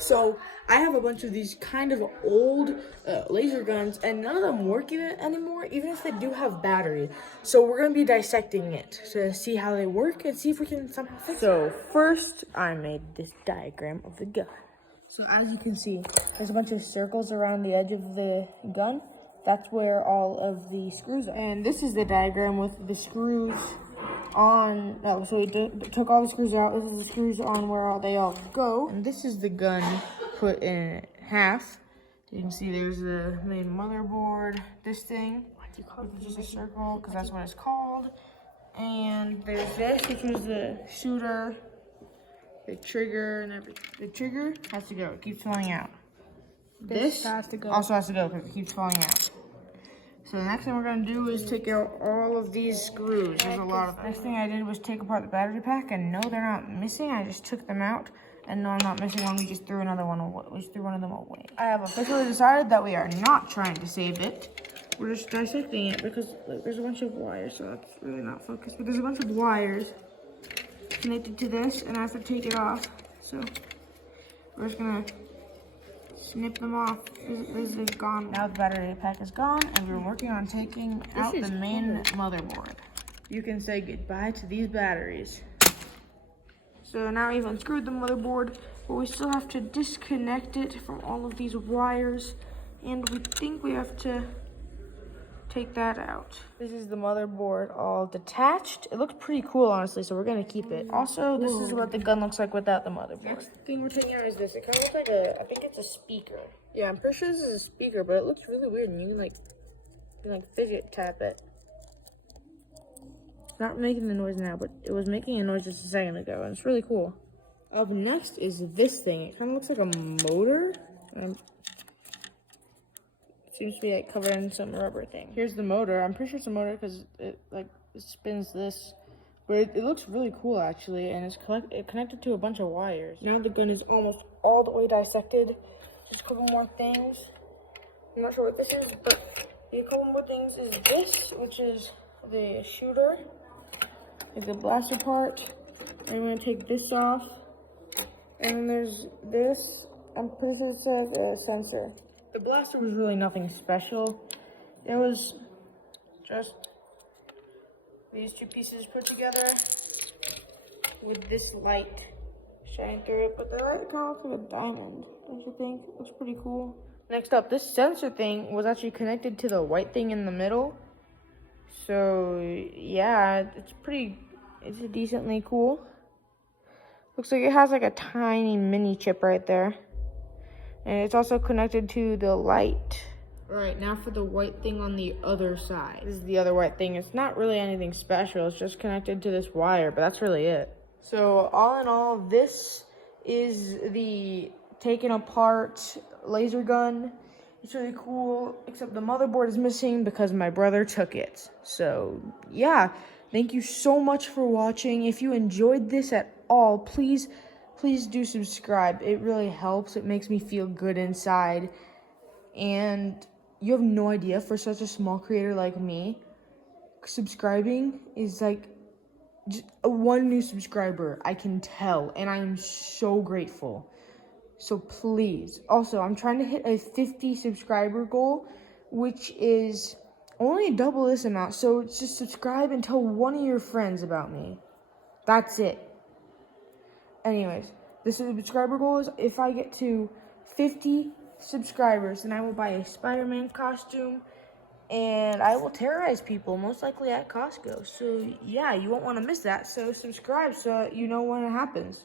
So I have a bunch of these kind of old laser guns, and none of them work anymore, even if they do have battery. So we're gonna be dissecting it to see how they work and see if we can somehow fix it. So first, I made this diagram of the gun. So as you can see, there's a bunch of circles around the edge of the gun. That's where all of the screws are. And this is the diagram with the screws on. Oh, so we took all the screws out. This is the screws on where they all go. And this is the gun put in half. You can see there's the main motherboard, this thing, which is just a circle because that's what it's called. And there's this, which was the shooter, the trigger, and everything. The trigger has to go. It keeps falling out. This has to go. Also has to go because it keeps falling out. So the next thing we're going to do is take out all of these screws. There's a lot of them. Next thing I did was take apart the battery pack, and no, they're not missing. I just took them out, and no, I'm not missing one. We just threw another one away. We just threw one of them away. I have officially decided that we are not trying to save it. We're just dissecting it because like, there's a bunch of wires, so that's really not focused. But there's a bunch of wires connected to this, and I have to take it off. So we're just going to snip them off. This is gone. Now the battery pack is gone, and we're working on taking out the main motherboard. You can say goodbye to these batteries. So now we've unscrewed the motherboard, but we still have to disconnect it from all of these wires, and we think we have to take that out. This is the motherboard all detached. It looks pretty cool, honestly, so we're gonna keep it. Also, this is what the gun looks like without the motherboard. Next thing we're taking out is this. It kind of looks like I think it's a speaker. Yeah, I'm pretty sure this is a speaker, but it looks really weird, and you can fidget tap it. It's not making the noise now, but it was making a noise just a second ago, and it's really cool. Up next is this thing. It kind of looks like a motor. Seems to be like covered in some rubber thing. Here's the motor. I'm pretty sure it's a motor because it spins this, but it looks really cool actually, and it's connected to a bunch of wires. Now the gun is almost all the way dissected. Just a couple more things. I'm not sure what this is, but a couple more things is this, which is the shooter, like the blaster part. I'm gonna take this off, and then there's this. I'm pretty sure it says a sensor. The blaster was really nothing special. It was just these two pieces put together with this light shining through it. But the light kind of looks like a diamond, don't you think? It looks pretty cool. Next up, this sensor thing was actually connected to the white thing in the middle. So yeah, it's decently cool. Looks like it has like a tiny mini chip right there. And it's also connected to the light. All right, now for the white thing on the other side. This is the other white thing. It's not really anything special. It's just connected to this wire, but that's really it. So all in all, this is the taken apart laser gun. It's really cool, except the motherboard is missing because my brother took it. So yeah, thank you so much for watching. If you enjoyed this at all, please do subscribe. It really helps. It makes me feel good inside. And you have no idea, for such a small creator like me, subscribing is like just one new subscriber, I can tell. And I am so grateful. So please. Also, I'm trying to hit a 50 subscriber goal, which is only double this amount. So just subscribe and tell one of your friends about me. That's it. Anyways, this is the subscriber goal is if I get to 50 subscribers, then I will buy a Spider-Man costume, and I will terrorize people, most likely at Costco. So yeah, you won't want to miss that. So subscribe so you know when it happens.